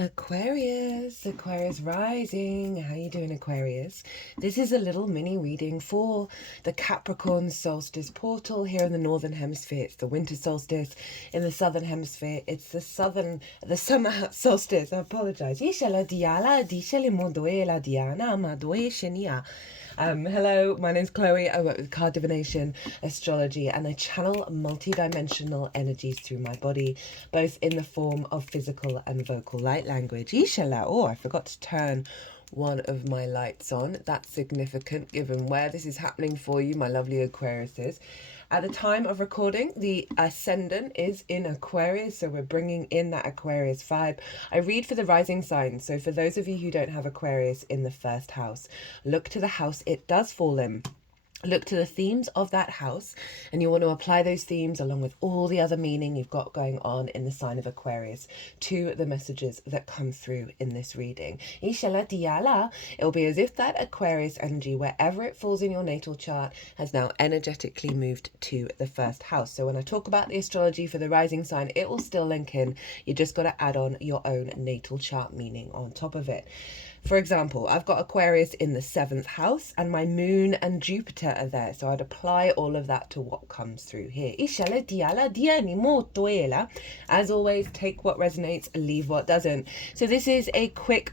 Aquarius rising. How you doing, Aquarius? This is a little mini reading for the Capricorn solstice portal here in the northern hemisphere. It's the winter solstice. In the southern hemisphere, it's the summer solstice. I apologize. Hello, my name's Chloe. I work with card divination, astrology, and I channel multi-dimensional energies through my body, both in the form of physical and vocal light language. Ishala. Oh, I forgot to turn one of my lights on. That's significant given where this is happening for you, my lovely Aquariuses. At the time of recording, the ascendant is in Aquarius, so we're bringing in that Aquarius vibe. I read for the rising signs, so for those of you who don't have Aquarius in the first house, look to the house it does fall in. Look to the themes of that house, and you want to apply those themes along with all the other meaning you've got going on in the sign of Aquarius to the messages that come through in this reading. Ishala Diala, it'll be as if that Aquarius energy, wherever it falls in your natal chart, has now energetically moved to the first house. So when I talk about the astrology for the rising sign, it will still link in. You just got to add on your own natal chart meaning on top of it. For example, I've got Aquarius in the 7th house and my moon and Jupiter are there. So I'd apply all of that to what comes through here. As always, take what resonates, leave what doesn't. So this is a quick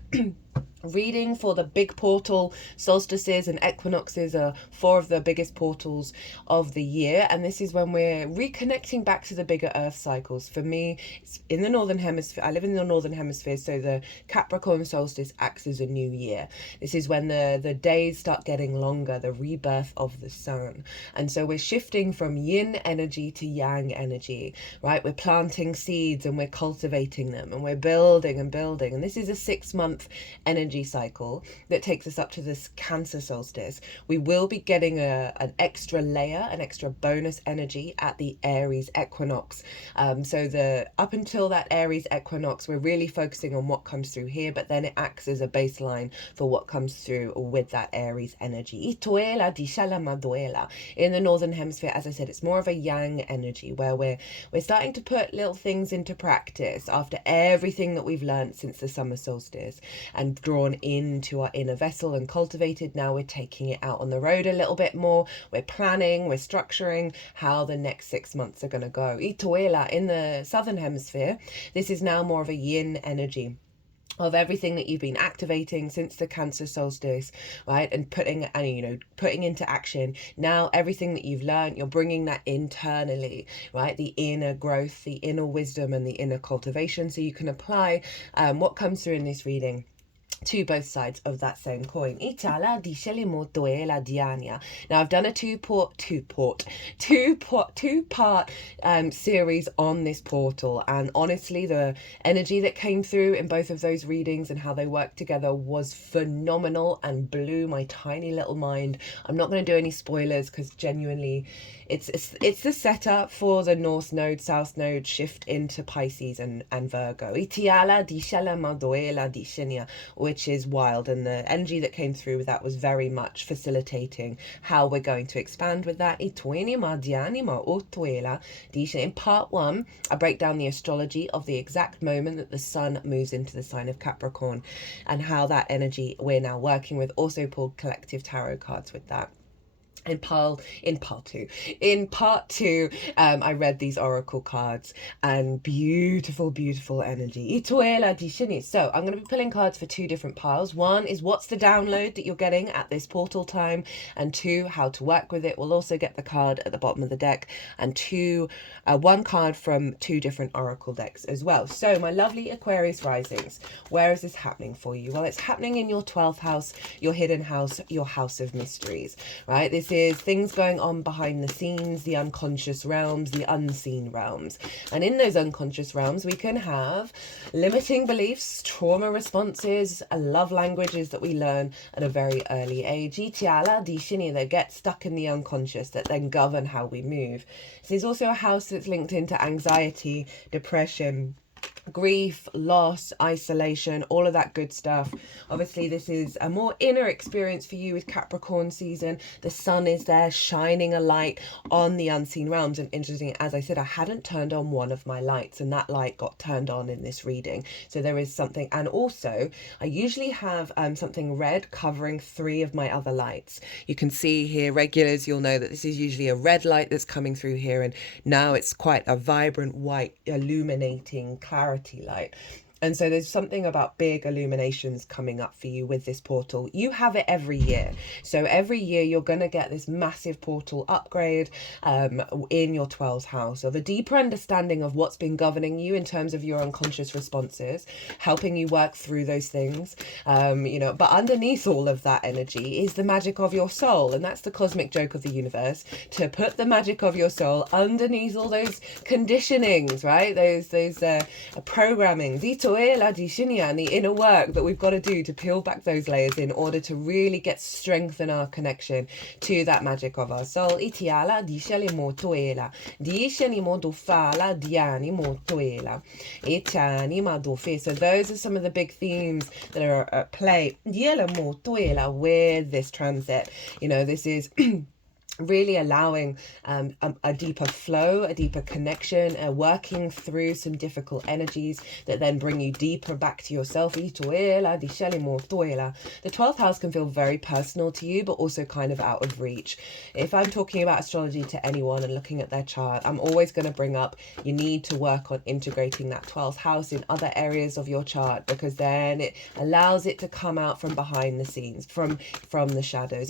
reading for the big portal. Solstices and equinoxes are 4 of the biggest portals of the year, and this is when we're reconnecting back to the bigger earth cycles. For me, it's in the northern hemisphere. I live in the northern hemisphere, so the Capricorn solstice acts as a new year. This is when the days start getting longer, the rebirth of the sun. And so we're shifting from yin energy to yang energy, right? We're planting seeds and we're cultivating them and we're building and building, and this is a 6-month energy cycle that takes us up to this Cancer solstice. We will be getting an extra layer, an extra bonus energy at the Aries equinox. So up until that Aries equinox, we're really focusing on what comes through here, but then it acts as a baseline for what comes through with that Aries energy. In the northern hemisphere, as I said, it's more of a yang energy where we're starting to put little things into practice after everything that we've learned since the summer solstice and drawn into our inner vessel and cultivated. Now we're taking it out on the road a little bit more. We're planning, we're structuring how the next 6 months are going to go. Ituela in the southern hemisphere, this is now more of a yin energy of everything that you've been activating since the Cancer solstice, right? And putting into action. Now everything that you've learned, you're bringing that internally, right? The inner growth, the inner wisdom, and the inner cultivation. So you can apply what comes through in this reading to both sides of that same coin. Now I've done a two-part series on this portal, and honestly the energy that came through in both of those readings and how they work together was phenomenal and blew my tiny little mind. I'm not going to do any spoilers because genuinely it's the setup for the North Node, South Node shift into Pisces and Virgo, which is wild, and the energy that came through with that was very much facilitating how we're going to expand with that. In part 1, I break down the astrology of the exact moment that the sun moves into the sign of Capricorn and how that energy we're now working with. Also pulled collective tarot cards with that. In part 2, I read these oracle cards and beautiful energy. So I'm going to be pulling cards for 2 different piles. One is what's the download that you're getting at this portal time, and 2, how to work with it. We'll also get the card at the bottom of the deck, and 1 card from 2 different oracle decks as well. So my lovely Aquarius risings, where is this happening for you? Well, it's happening in your 12th house, your hidden house, your house of mysteries, right? This is things going on behind the scenes, the unconscious realms, the unseen realms. And in those unconscious realms, we can have limiting beliefs, trauma responses, love languages that we learn at a very early age. That get stuck in the unconscious that then govern how we move. So there's also a house that's linked into anxiety, depression, grief, loss, isolation, all of that good stuff. Obviously, this is a more inner experience for you with Capricorn season. The sun is there shining a light on the unseen realms. And interesting, as I said, I hadn't turned on one of my lights, and that light got turned on in this reading. So there is something. And also, I usually have something red covering 3 of my other lights. You can see here, regulars, you'll know that this is usually a red light that's coming through here, and now it's quite a vibrant white illuminating clarity light. And so there's something about big illuminations coming up for you with this portal. You have it every year. So every year you're going to get this massive portal upgrade in your 12th house of a deeper understanding of what's been governing you in terms of your unconscious responses, helping you work through those things. But underneath all of that energy is the magic of your soul. And that's the cosmic joke of the universe, to put the magic of your soul underneath all those conditionings, right? Those programming, and the inner work that we've got to do to peel back those layers in order to really strengthen our connection to that magic of our soul. So those are some of the big themes that are at play with this transit. This is really allowing a deeper flow, a deeper connection, working through some difficult energies that then bring you deeper back to yourself. The 12th house can feel very personal to you, but also kind of out of reach. If I'm talking about astrology to anyone and looking at their chart, I'm always going to bring up, you need to work on integrating that 12th house in other areas of your chart, because then it allows it to come out from behind the scenes, from the shadows.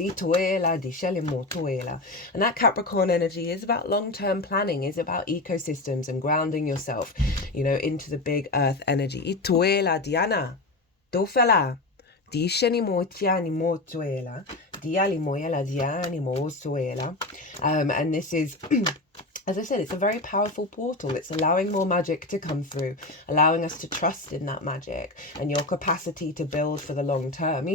And that Capricorn energy is about long-term planning, is about ecosystems and grounding yourself, into the big earth energy. Diana, dofela, and this is as I said, it's a very powerful portal. It's allowing more magic to come through, allowing us to trust in that magic and your capacity to build for the long term.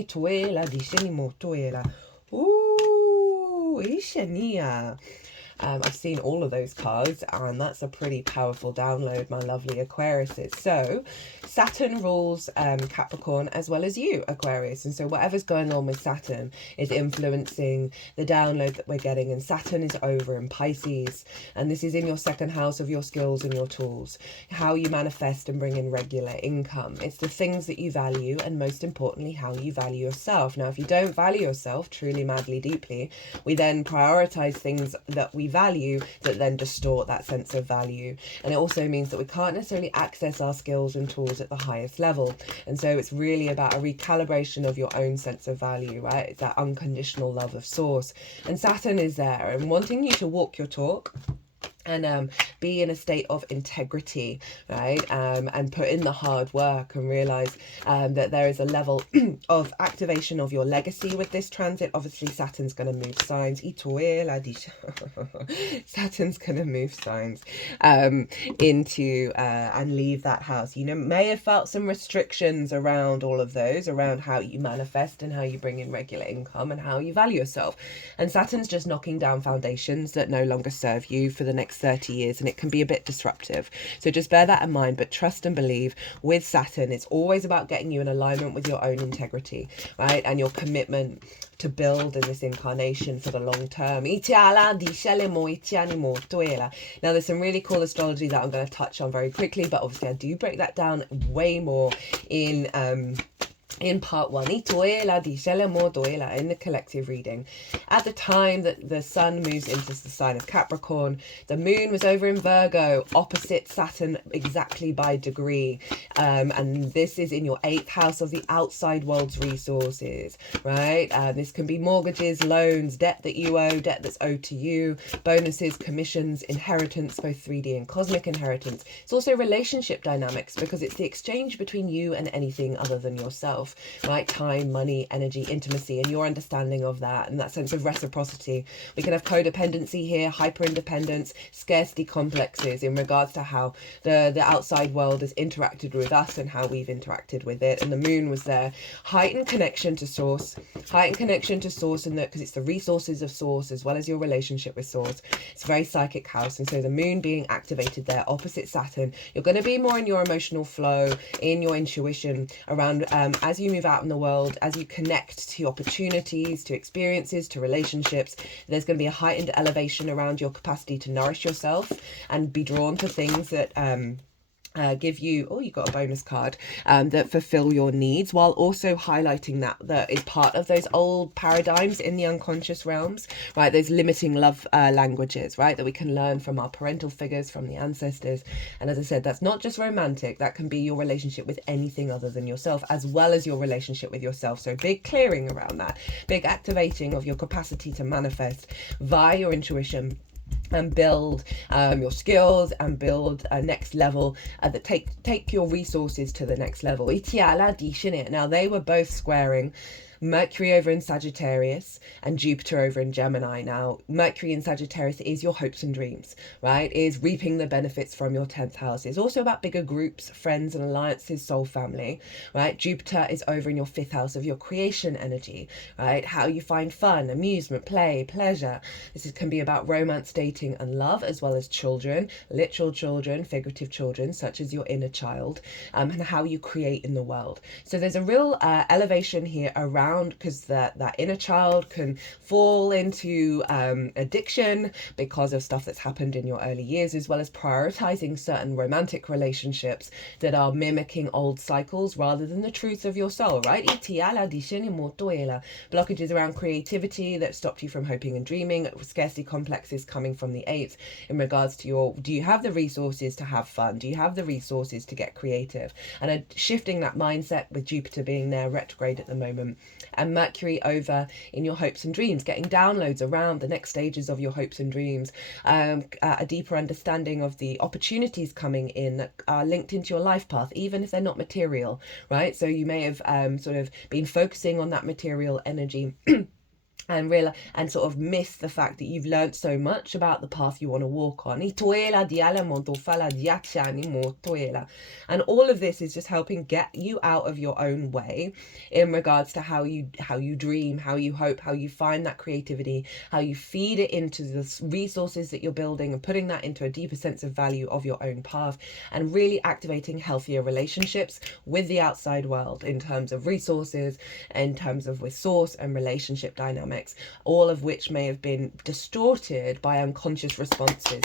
I've seen all of those cards, and that's a pretty powerful download, my lovely Aquariuses. So Saturn rules Capricorn as well as you, Aquarius, and so whatever's going on with Saturn is influencing the download that we're getting. And Saturn is over in Pisces, and this is in your 2nd house of your skills and your tools, how you manifest and bring in regular income. It's the things that you value, and most importantly, how you value yourself. Now, if you don't value yourself truly, madly, deeply, we then prioritize things that we value that then distort that sense of value. And it also means that we can't necessarily access our skills and tools at the highest level. And so it's really about a recalibration of your own sense of value, right? It's that unconditional love of source. And Saturn is there and wanting you to walk your talk and be in a state of integrity, right? And put in the hard work and realize that there is a level of activation of your legacy with this transit. Obviously, Saturn's going to move signs. Saturn's going to move signs into and leave that house. You may have felt some restrictions around all of those, around how you manifest and how you bring in regular income and how you value yourself. And Saturn's just knocking down foundations that no longer serve you for the next 30 years, and it can be a bit disruptive. So just bear that in mind, but trust and believe with Saturn, it's always about getting you in alignment with your own integrity, right? And your commitment to build in this incarnation for the long term. Now, there's some really cool astrology that I'm going to touch on very quickly, but obviously I do break that down way more in part 1, in the collective reading. At the time that the sun moves into the sign of Capricorn, the moon was over in Virgo, opposite Saturn exactly by degree. And this is in your 8th house of the outside world's resources, right? This can be mortgages, loans, debt that you owe, debt that's owed to you, bonuses, commissions, inheritance, both 3D and cosmic inheritance. It's also relationship dynamics, because it's the exchange between you and anything other than yourself. yourself, right? Time, money, energy, intimacy, and your understanding of that, and that sense of reciprocity. We can have codependency here, hyper independence, scarcity complexes in regards to how the outside world has interacted with us and how we've interacted with it. And the moon was there. Heightened connection to source, and that because it's the resources of source as well as your relationship with source. It's a very psychic house, and so the moon being activated there opposite Saturn, you're going to be more in your emotional flow, in your intuition around as you move out in the world, as you connect to opportunities, to experiences, to relationships. There's going to be a heightened elevation around your capacity to nourish yourself and be drawn to things that give you, oh, you got a bonus card, that fulfill your needs, while also highlighting that is part of those old paradigms in the unconscious realms, right? Those limiting love languages, right, that we can learn from our parental figures, from the ancestors. And as I said, that's not just romantic, that can be your relationship with anything other than yourself, as well as your relationship with yourself. So big clearing around that, big activating of your capacity to manifest via your intuition and build your skills and build a next level that take your resources to the next level. Now they were both squaring Mercury over in Sagittarius and Jupiter over in Gemini. Now, Mercury in Sagittarius is your hopes and dreams, right? Is reaping the benefits from your 10th house. It's also about bigger groups, friends and alliances, soul family, right? Jupiter is over in your 5th house of your creation energy, right? How you find fun, amusement, play, pleasure. This can be about romance, dating and love, as well as children, literal children, figurative children, such as your inner child, and how you create in the world. So there's a real elevation here around, because that inner child can fall into addiction because of stuff that's happened in your early years, as well as prioritizing certain romantic relationships that are mimicking old cycles rather than the truth of your soul, right? Blockages around creativity that stopped you from hoping and dreaming, scarcity complexes coming from the 8th in regards to do you have the resources to have fun? Do you have the resources to get creative? And shifting that mindset with Jupiter being there retrograde at the moment, and Mercury over in your hopes and dreams, getting downloads around the next stages of your hopes and dreams, a deeper understanding of the opportunities coming in that are linked into your life path, even if they're not material, right? So you may have sort of been focusing on that material energy and sort of miss the fact that you've learned so much about the path you want to walk on. And all of this is just helping get you out of your own way in regards to how you dream, how you hope, how you find that creativity, how you feed it into the resources that you're building and putting that into a deeper sense of value of your own path, and really activating healthier relationships with the outside world in terms of resources, in terms of with source and relationship dynamics, all of which may have been distorted by unconscious responses. And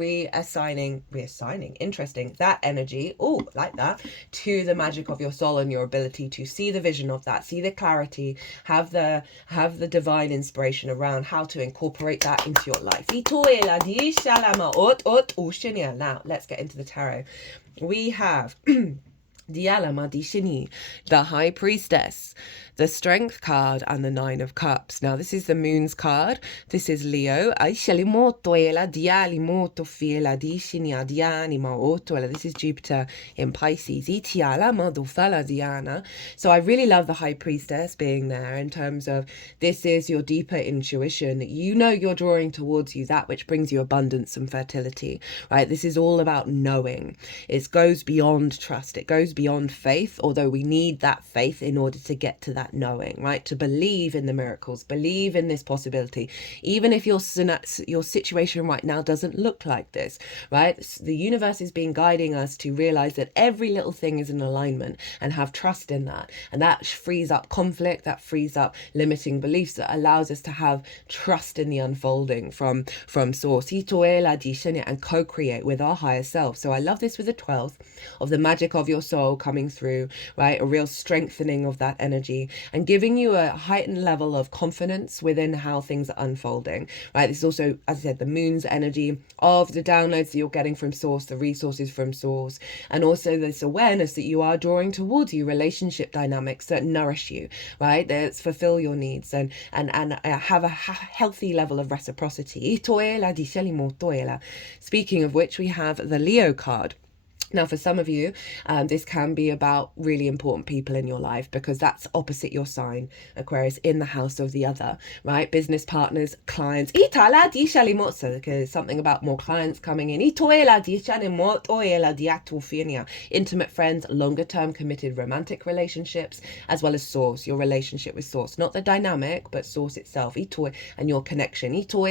reassigning, interesting, that energy, like that, to the magic of your soul and your ability to see the vision of that, see the clarity, have the divine inspiration around how to incorporate that into your life. Now, let's get into the tarot. We have the High Priestess, the Strength card, and the 9 of Cups. Now, this is the Moon's card. This is Leo. This is Jupiter in Pisces. So I really love the High Priestess being there in terms of this is your deeper intuition. You know you're drawing towards you that which brings you abundance and fertility, right? This is all about knowing. It goes beyond trust. It goes beyond faith, although we need that faith in order to get to that knowing, right? To believe in the miracles, believe in this possibility, even if your situation right now doesn't look like this, right? The universe is being guiding us to realize that every little thing is in alignment and have trust in that, and that frees up conflict, that frees up limiting beliefs, that allows us to have trust in the unfolding from source and co-create with our higher self. So I love this with the 12th of the magic of your soul coming through, right? A real strengthening of that energy and giving you a heightened level of confidence within how things are unfolding, right? This is also, as I said, the moon's energy of the downloads that you're getting from source, the resources from source, and also this awareness that you are drawing towards you relationship dynamics that nourish you, right? That fulfill your needs and have a healthy level of reciprocity. Speaking of which, we have the Leo card. Now, for some of you, this can be about really important people in your life, because that's opposite your sign, Aquarius, in the house of the other, right? Business partners, clients. Because something about more clients coming in. Intimate friends, longer term committed romantic relationships, as well as source, your relationship with source. Not the dynamic, but source itself. And your connection. So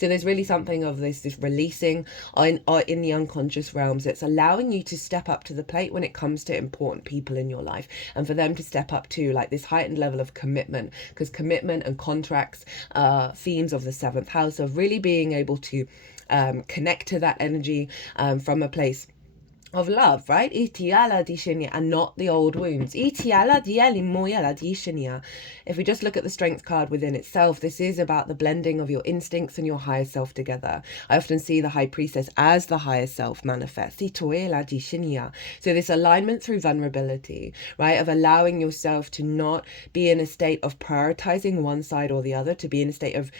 there's really something of this releasing in the unconscious realms that's allowing you to step up to the plate when it comes to important people in your life, and for them to step up to like this heightened level of commitment, because commitment and contracts are themes of the 7th house, of really being able to connect to that energy from a place of love, right? And not the old wounds. If we just look at the strength card within itself, this is about the blending of your instincts and your higher self together. I often see the high priestess as the higher self manifest. So this alignment through vulnerability, right? Of allowing yourself to not be in a state of prioritizing one side or the other, to be in a state of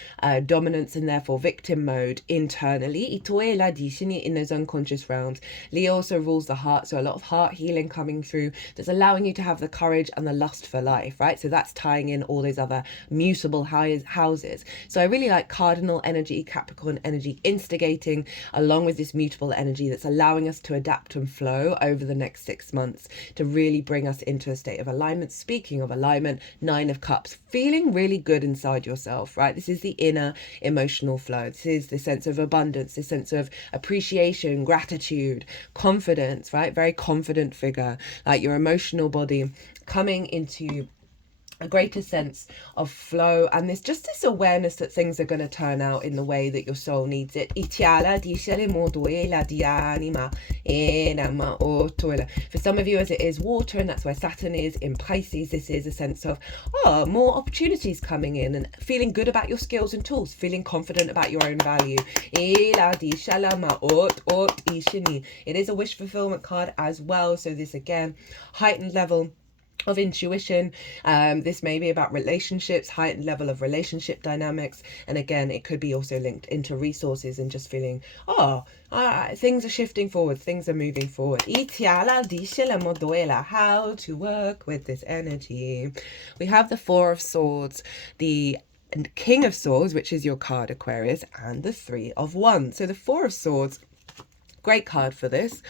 dominance and therefore victim mode internally in those unconscious realms. Leo also rules the heart, so a lot of heart healing coming through, that's allowing you to have the courage and the lust for life, right? So that's tying in all those other mutable houses. So I really like cardinal energy, Capricorn energy, instigating along with this mutable energy that's allowing us to adapt and flow over the next 6 months to really bring us into a state of alignment. Speaking of alignment, 9 of Cups, feeling really good inside yourself, right? This is the inner emotional flow. This is the sense of abundance, this sense of appreciation, gratitude, confidence, right? Very confident figure, like your emotional body coming into a greater sense of flow, and there's just this awareness that things are going to turn out in the way that your soul needs it. For some of you, as it is water, and that's where Saturn is in Pisces, this is a sense of more opportunities coming in, and feeling good about your skills and tools, feeling confident about your own value. It is a wish fulfillment card as well, so this again, heightened level of intuition. This may be about relationships, heightened level of relationship dynamics, and again it could be also linked into resources and just feeling things are shifting forward, things are moving forward. How to work with this energy. We have the 4 of Swords, the King of Swords, which is your card, Aquarius, and the 3 of Wands. So the 4 of Swords, great card for this.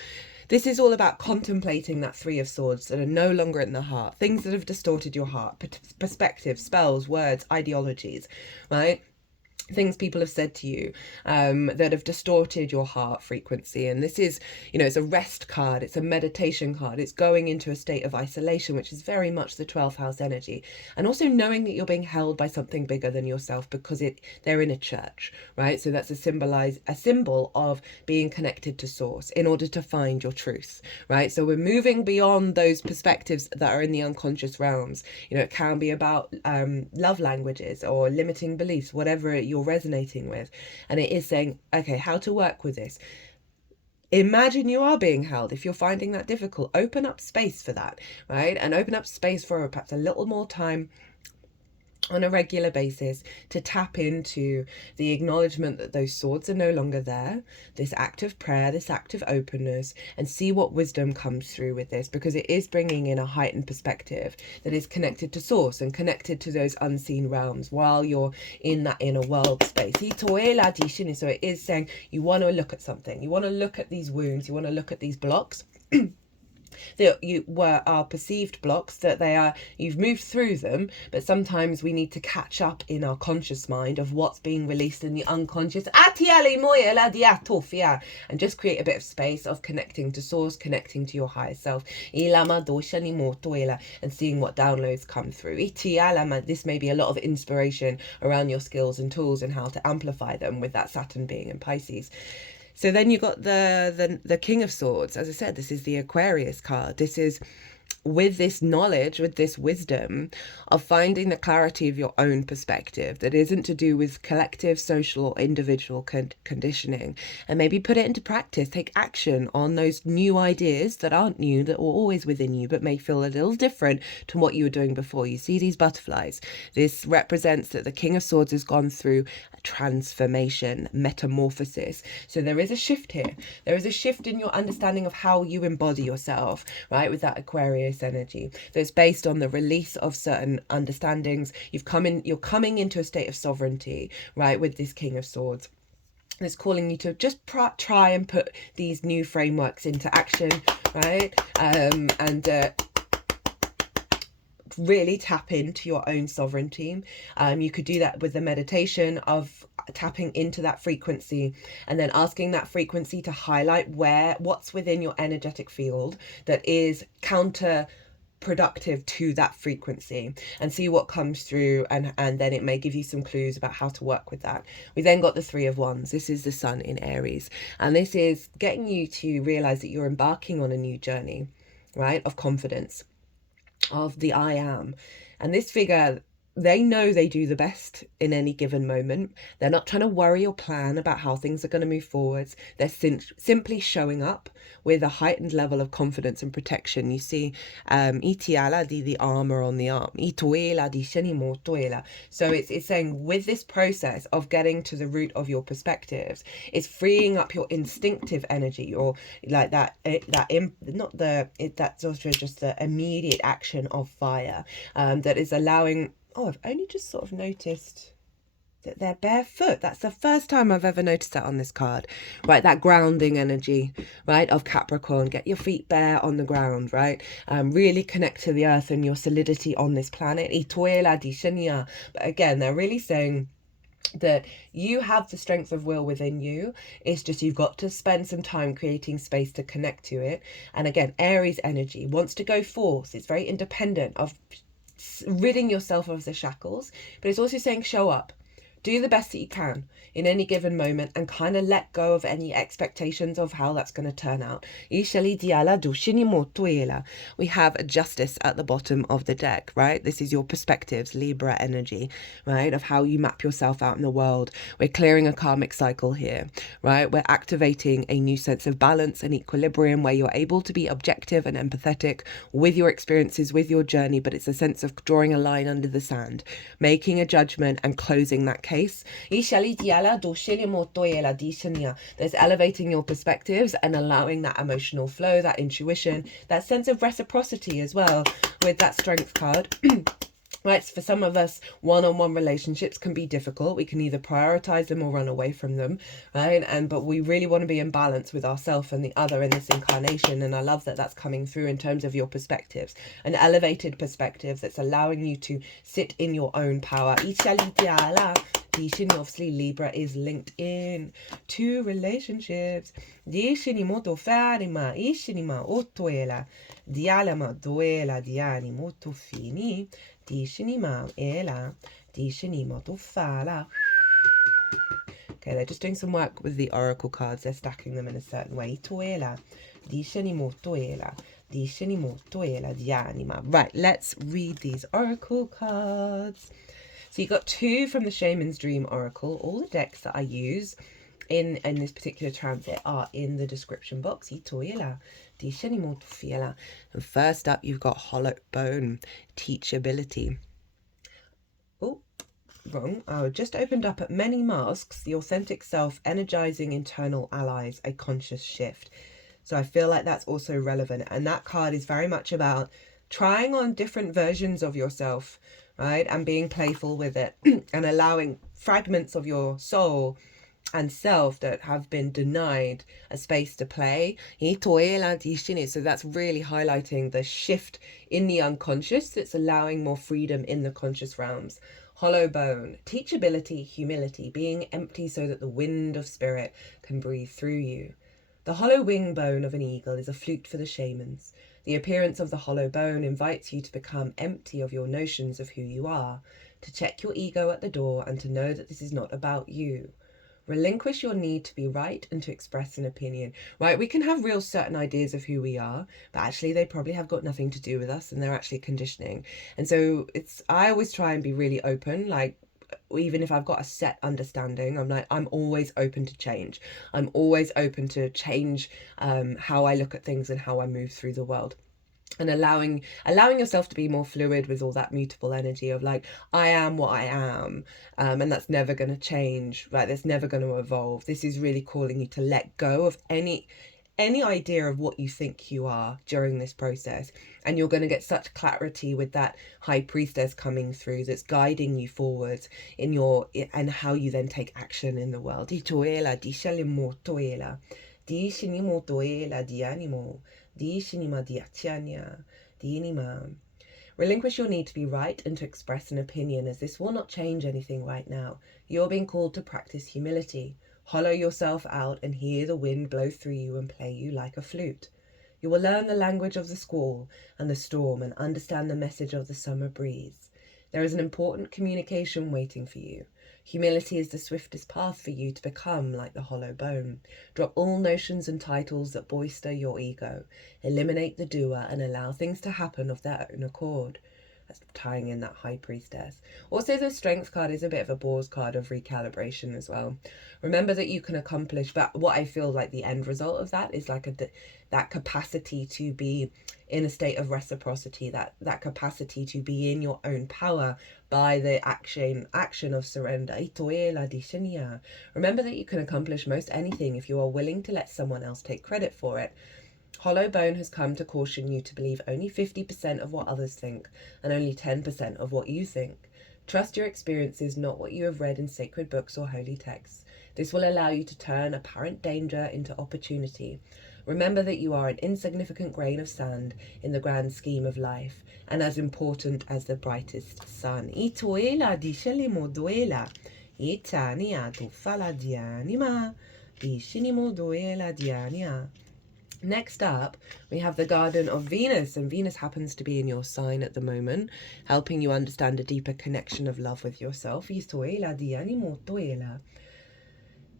This is all about contemplating that 3 of Swords that are no longer in the heart, things that have distorted your heart, perspectives, spells, words, ideologies, right? Things people have said to you that have distorted your heart frequency. And this is, it's a rest card, it's a meditation card, it's going into a state of isolation, which is very much the 12th house energy. And also knowing that you're being held by something bigger than yourself, because they're in a church, right? So that's a symbol of being connected to source in order to find your truth, right? So we're moving beyond those perspectives that are in the unconscious realms. It can be about love languages or limiting beliefs, whatever you're resonating with, and it is saying, okay, how to work with this. Imagine you are being held. If you're finding that difficult, open up space for that, right? And open up space for perhaps a little more time on a regular basis to tap into the acknowledgement that those swords are no longer there, this act of prayer, this act of openness, and see what wisdom comes through with this, because it is bringing in a heightened perspective that is connected to source and connected to those unseen realms while you're in that inner world space. So it is saying you want to look at something, you want to look at these wounds, you want to look at these blocks that are perceived blocks, that you've moved through them, but sometimes we need to catch up in our conscious mind of what's being released in the unconscious, and just create a bit of space of connecting to source, connecting to your higher self, and seeing what downloads come through. This may be a lot of inspiration around your skills and tools and how to amplify them, with that Saturn being in Pisces. So then you got the King of Swords. As I said, this is the Aquarius card. This is with this knowledge, with this wisdom of finding the clarity of your own perspective that isn't to do with collective, social, or individual conditioning, and maybe put it into practice, take action on those new ideas that aren't new, that were always within you, but may feel a little different to what you were doing before. You see these butterflies. This represents that the King of Swords has gone through a transformation, metamorphosis. So there is a shift here. There is a shift in your understanding of how you embody yourself, right, with that Aquarius energy. So it's based on the release of certain understandings. You're coming into a state of sovereignty, right, with this King of Swords. It's calling you to just try and put these new frameworks into action, right, and really tap into your own sovereignty. You could do that with the meditation of tapping into that frequency, and then asking that frequency to highlight what's within your energetic field that is counterproductive to that frequency, and see what comes through, and then it may give you some clues about how to work with that. We then got the Three of Wands. This is the Sun in Aries, and this is getting you to realize that you're embarking on a new journey, right, of confidence, of the I am. And this figure, they know they do the best in any given moment. They're not trying to worry or plan about how things are going to move forwards. They're simply showing up with a heightened level of confidence and protection. You see, itiala di the armor on the arm. Ituela di shenimo tuela. So it's saying with this process of getting to the root of your perspectives, it's freeing up your instinctive energy, or like that's also just the immediate action of fire, that is allowing. Oh, I've only just sort of noticed that they're barefoot. That's the first time I've ever noticed that on this card, right? That grounding energy, right, of Capricorn. Get your feet bare on the ground, right? Really connect to the earth and your solidity on this planet. Ituela di shenia. But again, they're really saying that you have the strength of will within you. It's just you've got to spend some time creating space to connect to it. And again, Aries energy wants to go forth. It's very independent of ridding yourself of the shackles, but it's also saying show up, do the best that you can in any given moment, and kind of let go of any expectations of how that's going to turn out. We have Justice at the bottom of the deck, right? This is your perspectives, Libra energy, right, of how you map yourself out in the world. We're clearing a karmic cycle here, right? We're activating a new sense of balance and equilibrium where you're able to be objective and empathetic with your experiences, with your journey, but it's a sense of drawing a line under the sand, making a judgment and closing that case. There's elevating your perspectives and allowing that emotional flow, that intuition, that sense of reciprocity as well with that Strength card. Right, so for some of us, one-on-one relationships can be difficult. We can either prioritize them or run away from them, right? But we really want to be in balance with ourselves and the other in this incarnation. And I love that that's coming through in terms of your perspectives, an elevated perspective that's allowing you to sit in your own power. Obviously, Libra is linked in to relationships. Okay, they're just doing some work with the oracle cards. They're stacking them in a certain way. Right, let's read these oracle cards. So you got 2 from the Shaman's Dream Oracle. All the decks that I use in this particular transit are in the description box. And first up, you've got Hollow Bone, Teachability. Oh, wrong. I just opened up at Many Masks, the authentic self, energizing internal allies, a conscious shift. So I feel like that's also relevant. And that card is very much about trying on different versions of yourself, right? And being playful with it and allowing fragments of your soul and self that have been denied a space to play. So that's really highlighting the shift in the unconscious that's allowing more freedom in the conscious realms. Hollow bone, teachability, humility, being empty so that the wind of spirit can breathe through you. The hollow wing bone of an eagle is a flute for the shamans. The appearance of the hollow bone invites you to become empty of your notions of who you are, to check your ego at the door and to know that this is not about you. Relinquish your need to be right and to express an opinion, right? We can have real certain ideas of who we are, but actually they probably have got nothing to do with us, and they're actually conditioning. And so I always try and be really open, like, even if I've got a set understanding, I'm always open to change. I'm always open to change how I look at things and how I move through the world. And allowing yourself to be more fluid with all that mutable energy of like, I am what I am, and that's never going to change, right? That's never going to evolve. This is really calling you to let go of any idea of what you think you are during this process, and you're going to get such clarity with that high priestess coming through that's guiding you forward in your, and how you then take action in the world. Relinquish your need to be right and to express an opinion, as this will not change anything right now. You're being called to practice humility. Hollow yourself out and hear the wind blow through you and play you like a flute. You will learn the language of the squall and the storm and understand the message of the summer breeze. There is an important communication waiting for you. Humility is the swiftest path for you to become like the hollow bone. Drop all notions and titles that bolster your ego. Eliminate the doer and allow things to happen of their own accord. That's tying in that high priestess. Also, the strength card is a bit of a Boar's card of recalibration as well. Remember that you can accomplish, but what I feel like the end result of that is like that capacity to be in a state of reciprocity, that capacity to be in your own power by the action of surrender. Remember that you can accomplish most anything if you are willing to let someone else take credit for it. Hollow Bone has come to caution you to believe only 50% of what others think and only 10% of what you think. Trust your experiences, not what you have read in sacred books or holy texts. This will allow you to turn apparent danger into opportunity. Remember that you are an insignificant grain of sand in the grand scheme of life, and as important as the brightest sun. Next up, we have the Garden of Venus, and Venus happens to be in your sign at the moment, helping you understand a deeper connection of love with yourself.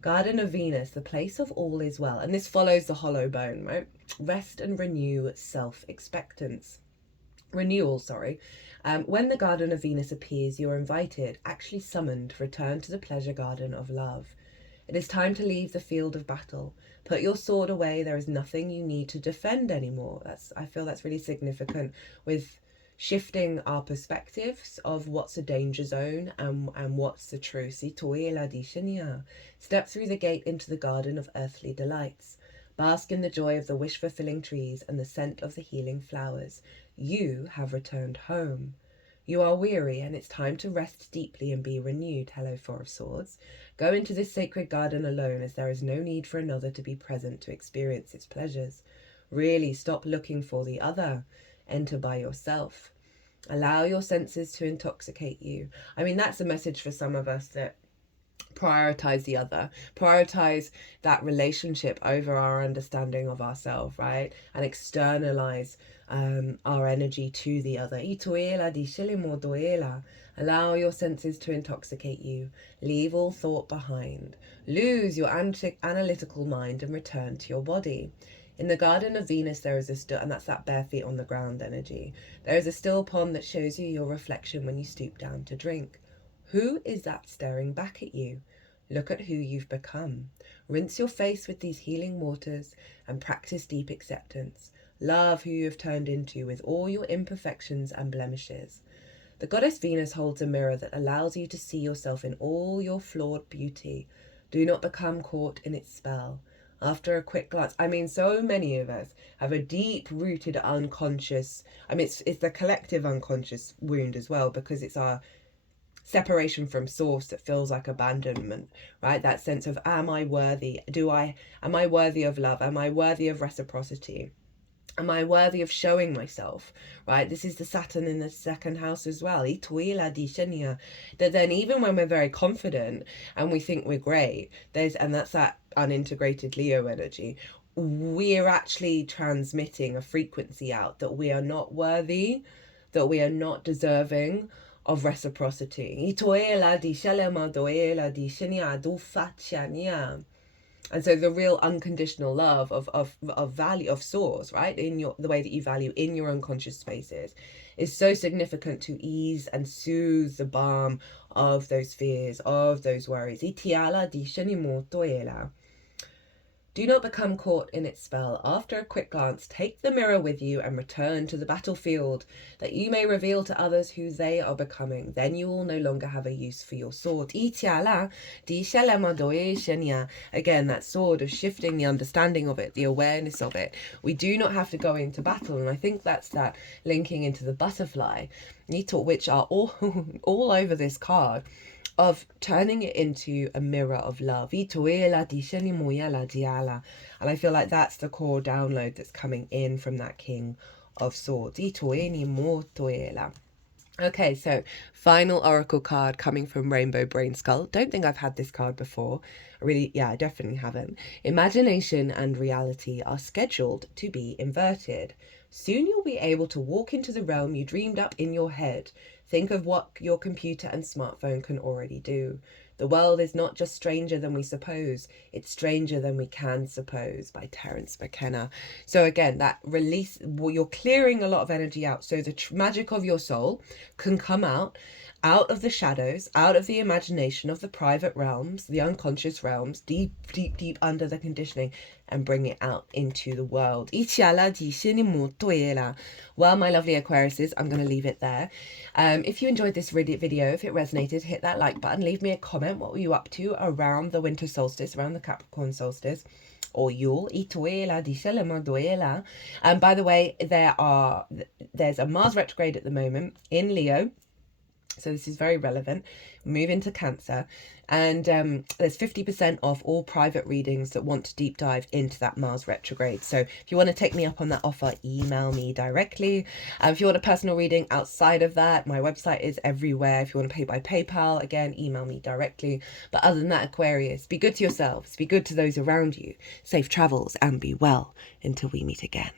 Garden of Venus, the place of all is well. And this follows the hollow bone, right? Rest and renew self-expectance. Renewal, sorry. When the Garden of Venus appears, you're invited, actually summoned, to return to the pleasure garden of love. It is time to leave the field of battle. Put your sword away. There is nothing you need to defend anymore. I feel that's really significant with shifting our perspectives of what's a danger zone and what's the truth. Step through the gate into the garden of earthly delights. Bask in the joy of the wish-fulfilling trees and the scent of the healing flowers. You have returned home. You are weary and it's time to rest deeply and be renewed. Hello, Four of Swords. Go into this sacred garden alone, as there is no need for another to be present to experience its pleasures. Really stop looking for the other. Enter by yourself. Allow your senses to intoxicate you. I mean, that's a message for some of us that prioritize the other, prioritize that relationship over our understanding of ourselves, right? And externalize our energy to the other. Allow your senses to intoxicate you. Leave all thought behind. Lose your analytical mind and return to your body. In the Garden of Venus, there is and that's that bare feet on the ground energy. There is a still pond that shows you your reflection when you stoop down to drink. Who is that staring back at you? Look at who you've become. Rinse your face with these healing waters and practice deep acceptance. Love who you have turned into with all your imperfections and blemishes. The goddess Venus holds a mirror that allows you to see yourself in all your flawed beauty. Do not become caught in its spell. After a quick glance, I mean, so many of us have a deep-rooted unconscious, it's the collective unconscious wound as well, because it's our separation from source that feels like abandonment, right? That sense of, am I worthy? Am I worthy of love? Am I worthy of reciprocity? Am I worthy of showing myself, right? This is the Saturn in the second house as well. That then even when we're very confident and we think we're great, and that's that unintegrated Leo energy, we're actually transmitting a frequency out that we are not worthy, that we are not deserving of reciprocity. Itoela di shalema doela di shania do fatchania. And so the real unconditional love of value of source, right, in the way that you value in your unconscious spaces, is so significant to ease and soothe the balm of those fears, of those worries. Itiala di shanimo toela. Do not become caught in its spell. After a quick glance, take the mirror with you and return to the battlefield, that you may reveal to others who they are becoming. Then you will no longer have a use for your sword. Again, that sword of shifting the understanding of it, the awareness of it. We do not have to go into battle, and I think that's that linking into the butterfly, which are all over this card, of turning it into a mirror of love. And I feel like that's the core download that's coming in from that King of Swords. Okay, so final oracle card coming from Rainbow Brainskull. Don't think I've had this card before. I definitely haven't. Imagination and reality are scheduled to be inverted. Soon you'll be able to walk into the realm you dreamed up in your head. Think of what your computer and smartphone can already do. The world is not just stranger than we suppose, it's stranger than we can suppose, by Terence McKenna. So again, that release, you're clearing a lot of energy out, so the magic of your soul can come out of the shadows, out of the imagination of the private realms, the unconscious realms, deep under the conditioning, and bring it out into the world. Well, my lovely Aquariuses, I'm going to leave it there. If you enjoyed this video, if it resonated, hit that like button, leave me a comment. What were you up to around the winter solstice, around the Capricorn solstice? Or Yule. And by the way, there's a Mars retrograde at the moment in Leo. So this is very relevant. Move into Cancer, and there's 50% off all private readings that want to deep dive into that Mars retrograde. So if you want to take me up on that offer, email me directly. If you want a personal reading outside of that, my website is everywhere. If you want to pay by PayPal, again, email me directly. But other than that, Aquarius, be good to yourselves, be good to those around you. Safe travels and be well until we meet again.